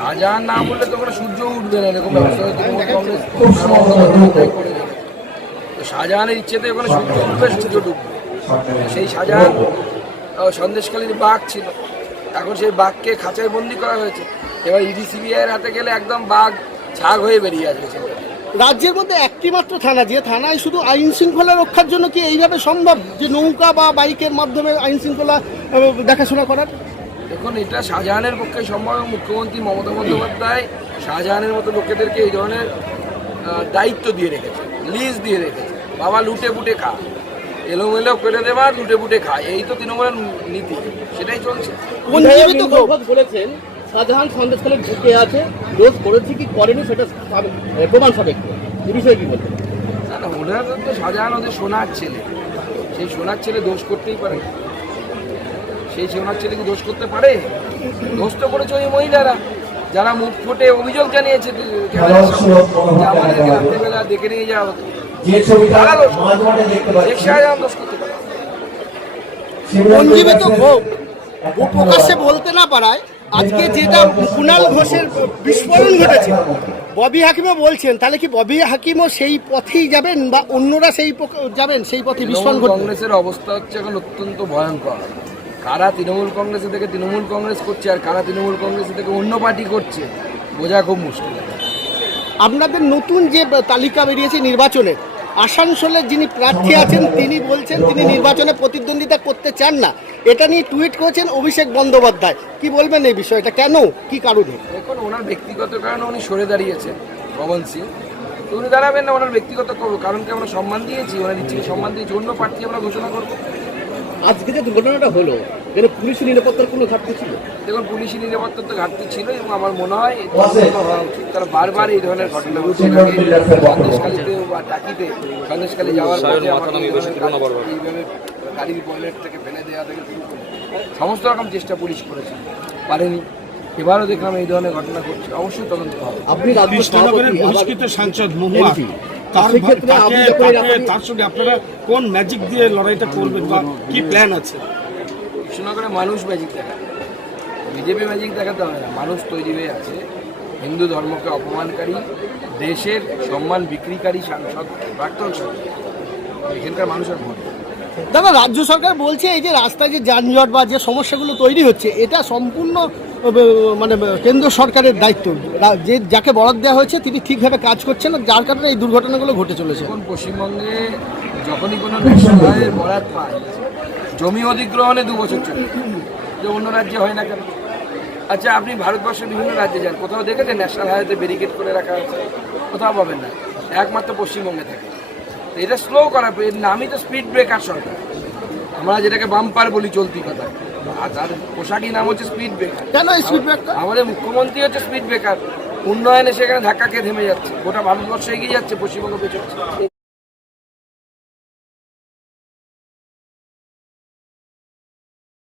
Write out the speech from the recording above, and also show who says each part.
Speaker 1: শাহজাহান না বললে তো ওখানে সূর্য উঠবে না এরকম ব্যবস্থা। তো শাহজাহানের ইচ্ছেতে ওখানে সূর্য উঠবে সূর্য ডুববে। সেই শাহজাহান আহ, সন্দেশখালীর বাঘ ছিল। এখন সেই বাঘকে খাঁচায় বন্দি করা হয়েছে। এবার ইডি সিবিআই এর হাতে গেলে একদম বাঘ ছাগ হয়ে বেরিয়ে আসবে
Speaker 2: রাজ্যের মধ্যে একটি মাত্র থানা যে থানায় শুধু আইন শৃঙ্খলা রক্ষার জন্য কি এইভাবে সম্ভব? যে নৌকা বা বাইকের মাধ্যমে আইন শৃঙ্খলা দেখাশোনা করার?
Speaker 1: দেখুন এটা শাহজাহানের পক্ষে সম্ভব এবং মুখ্যমন্ত্রী মমতা বন্দ্যোপাধ্যায় শাহজাহানের মতো লোকেদেরকে এই ধরনের দায়িত্ব দিয়ে রেখেছে লিজ দিয়ে রেখেছে। বাবা লুটে পুটে খা এলোমেলো করে দেওয়া লুটে পুটে খায় এই তো তৃণমূলের নীতি সেটাই চলছে।
Speaker 3: বলেছেন শাহজাহান সন্দেশখালে ঢুকে আছে দোষ করেছে কি করেনি সেটা প্রমাণ সাপেক্ষ এ বিষয়ে কি
Speaker 1: না ওনার তো শাহজাহান ওদের সোনার ছেলে সেই সোনার ছেলে দোষ করতেই পারে। সেই সোনার ছেলে কি দোষ করতে পারে? দোষ তো করেছে ওই মহিলারা। যারা মুখ ফুটে অভিযোগ জানিয়েছে দেখে নিয়ে যাওয়া হতো। দোষ করতে পারে।
Speaker 2: ক্ষোভ ও প্রকাশ্যে বলতে না পারায় আজকে যেটা কুণাল ঘোষের বিস্ফোরণ ঘটেছে। ববি হাকিমও বলছেন তাহলে কি ববি হাকিমও সেই পথেই যাবেন বা অন্যরা সেই যাবেন সেই পথে বিস্ফোরণ
Speaker 1: কংগ্রেসের অবস্থা হচ্ছে এখন অত্যন্ত ভয়ঙ্কর। কারা তৃণমূল কংগ্রেসে থেকে তৃণমূল কংগ্রেস করছে আর কারা তৃণমূল কংগ্রেসে থেকে অন্য পার্টি করছে বোঝা খুব মুশকিল।
Speaker 2: আপনাদের নতুন যে তালিকা বেরিয়েছে নির্বাচনে আসানসোলের যিনি প্রার্থী আছেন তিনি বলছেন তিনি নির্বাচনে প্রতিদ্বন্দ্বিতা করতে চান না। এটা নিয়ে টুইট করেছেন অভিষেক বন্দ্যোপাধ্যায়। কি বলবেন এই বিষয়টা? কেন? কি কারণে?
Speaker 1: দেখুন ওনার ব্যক্তিগত কারণে উনি সরে দাঁড়িয়েছেন পবন সিং। উনি দাঁড়াবেন না ওনার ব্যক্তিগত ক- কারণকে আমরা সম্মান দিয়েছি ওনার ইচ্ছেকে সম্মান দিয়েছি অন্য প্রার্থী আমরা ঘোষণা করব।
Speaker 3: আজকে যে দুর্ঘটনাটা হলো এখানে পুলিশি নিরাপত্তার কোনো ঘাটতি ছিল?
Speaker 1: দেখুন পুলিশি নিরাপত্তার তো ঘাটতি ছিল এবং আমার মনে হয় তদন্ত হওয়া উচিত। তারা বারবার এই ধরনের ঘটনা ঘটছে এর বা টাকিতে সন্দেশখালী যাওয়ার গাড়ি- এইভাবে গাড়ির বনেট থেকে ফেলে দেওয়া থেকে শুরু করে সমস্ত রকম চেষ্টা পুলিশ করেছে। পারেনি। এবারও দেখলাম এই ধরনের ঘটনা ঘটছে। অবশ্যই তদন্ত হবে।
Speaker 3: আপনি রাজ্য
Speaker 4: সাংসদ মহুয়া তার সঙ্গে আপনারা কোন ম্যাজিক দিয়ে লড়াইটা করবেন বা কি প্ল্যান আছে?
Speaker 1: কৃষ্ণনগরে মানুষ ম্যাজিক দেখায়। বিজেপি ম্যাজিক দেখাতে হবে না। মানুষ তৈরি হয়ে আছে। হিন্দু ধর্মকে অপমানকারী দেশের সম্মান বিক্রিকারী সাংসদ প্রাক্তন সাংসদ এখানকার মানুষের ভোট।
Speaker 2: দাদা রাজ্য সরকার বলছে এই যে রাস্তায় যে যানজট বা যে সমস্যাগুলো তৈরি হচ্ছে এটা সম্পূর্ণ মানে কেন্দ্র সরকারের দায়িত্ব। যে যাকে বরাদ দেওয়া হয়েছে তিনি ঠিকভাবে কাজ করছেন না যার কারণে এই দুর্ঘটনাগুলো ঘটে চলেছে।
Speaker 1: এখন পশ্চিমবঙ্গে যখনই কোনো ন্যাশনাল হাইওয়ে বরাদ পায় জমি অধিগ্রহণে দু বছর চলে যে অন্য রাজ্যে হয় না কেন? আচ্ছা আপনি ভারতবর্ষের বিভিন্ন রাজ্যে যান কোথাও দেখেছেন ন্যাশনাল হাইওয়েতে ব্যারিকেড করে রাখা আছে কোথাও পাবেন না। একমাত্র পশ্চিমবঙ্গে থাকে। এটা স্লো করা এর নামই তো স্পিড ব্রেকার সরকার। আমরা যেটাকে বাম্পার বলি চলতি কথা আর তার পোশাকই নাম হচ্ছে স্পিড ব্রেকার
Speaker 2: কেন স্পিড ব্রেকার
Speaker 1: আমাদের মুখ্যমন্ত্রী হচ্ছে স্পিড ব্রেকার উন্নয়নে সেখানে ধাক্কা খেয়ে থেমে যাচ্ছে। গোটা ভারতবর্ষ এগিয়ে যাচ্ছে পশ্চিমবঙ্গ পেছনে।